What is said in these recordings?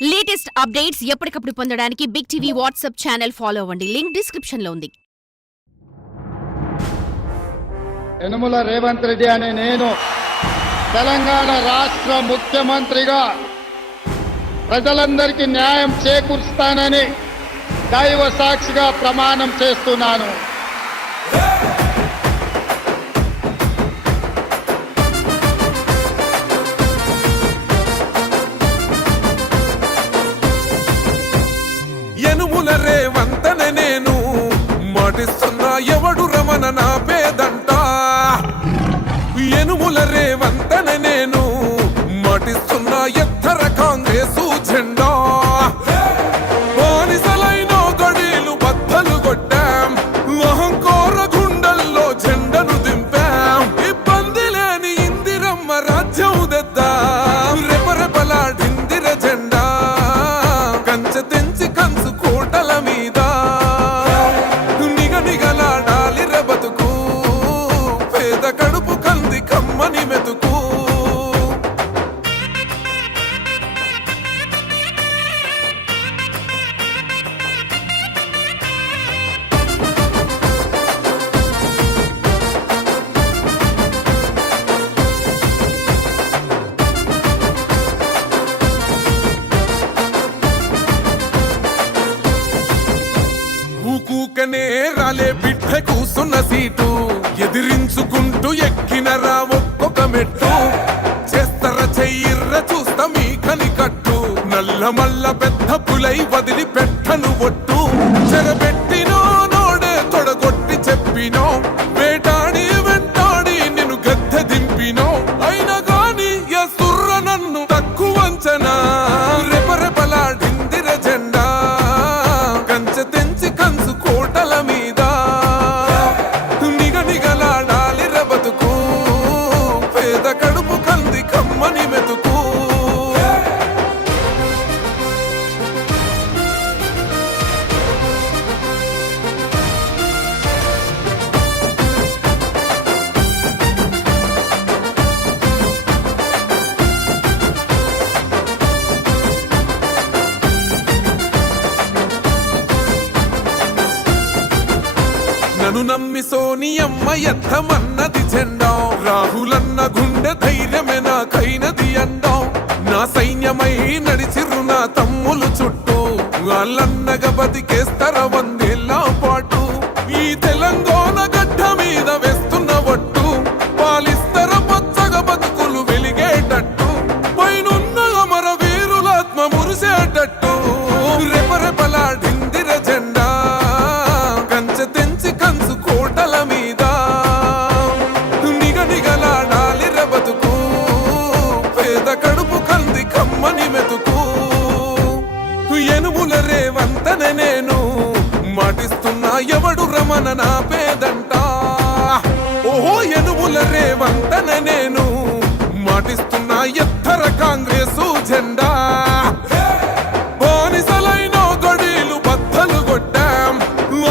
Latest updates ఎప్పటికప్పుడు పొందడానికి big TV WhatsApp channel follow అవ్వండి. లింక్ డిస్క్రిప్షన్ లో ఉంది. యనమల రేవంత్ రెడ్డి అనే నేను తెలంగాణ రాష్ట్ర ముఖ్యమంత్రిగా ప్రజలందరికీ న్యాయం చేకూరుస్తానని దైవ సాక్షిగా ప్రమాణం చేస్తున్నాను. యనమల రేవంత్ అనే నేను మాటిస్తున్నా ఎవడు రమణ నా పేదంట. యనమల రేవంత్ అనే నేను మాటిస్తున్నా ఎత్తర కాంగ్రెసు జెండా. బానిసలైన గడీలు బద్దలు కొట్టాం, అహంకార గుండెల్లో జెండను దింపాం. ఇబ్బంది లేని ఇందిరమ్మ రాజ్యం తెద్దాం. రెపరెపలాడిందిర జెండా కంచె తెంచి కంచు కోటల మీద నిగనిగలాడాలి బతుకు. పేద కడుపు కంది కమ్మని మెతుకు. ఊకూకనే రాలే బిడ్డ కూసున్న సీటు, ఎదిరించుకుంటూ ఎక్కినరా ఒక్కొక్క మెట్టు. చేస్తర చెయ్యిర్ర చూస్తా మీ కని కట్టు, నల్ల మల్ల పెద్ద పులై వదిలి పెట్టను ఒట్టు. చెరబెట్టినో నోడే తొడగొట్టి చెప్పినో, వేటాడి వెంటాడి నిన్ను గద్దె దింపినో. అయినా గాని ఎసుర్ర నన్ను తక్కువంచనా. రెపరెపలాడిందిర జెండా కంచె తెంచి కంచు కోటల మీద నిగనిగలాడాలి బతుకు. పేద కడుపు కంది కమ్మని మెతుకు. నన్ను నమ్మి సోనియమ్మ ఎత్తమన్నది జెండా, రాహులన్న గుండె ధైర్యమే నాకైనది అండా. నా సైన్యమై నడిచిర్రు నా తమ్ములు చుట్టూ, వాళ్ళన్నగా బతికేస్తర వందేళ్ల పాటు. ఈ తెలంగాణ గడ్డ మీద వేస్తున్న ఒట్టు, పాలిస్తర పచ్చగా బతుకులు వెలిగేటట్టు. పైనున్న అమర వీరులాత్మ మురిసేటట్టు. రెపరెపలాడిందిర జెండా కంచె తెంచి కంచు కోటల మీద నిగనిగలాడాలి బతుకు. పేద కడుపు కంది కమ్మని మెతుకు. యనమల రేవంత్ అనే నేను మాటిస్తున్నా ఎవడు రమణ నా పేదంట. ఓహో యనమల రేవంత్ అనే నేను మాటిస్తున్నా ఎత్తర కాంగ్రెసు జెండా. బానిసలైన గడీలు బద్దలు కొట్టాం,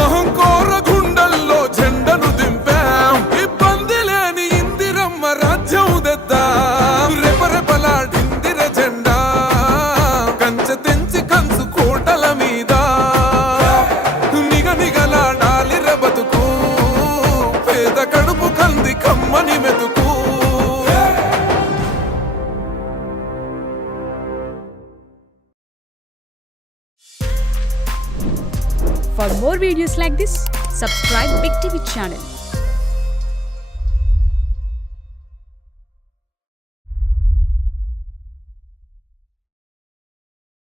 అహంకార గుండెల్లో జెండను దింపాం. ఇబ్బంది లేని ఇందిరమ్మ రాజ్యం తెద్దాం. రెపరెపలాడిందిర జెండా కంచె తెంచి కంచు కోటల మీద నిగనిగలాడాలి బతుకు. పేద కడుపు కంది కమ్మని మెతుకు. For more videos like this, subscribe Big TV channel.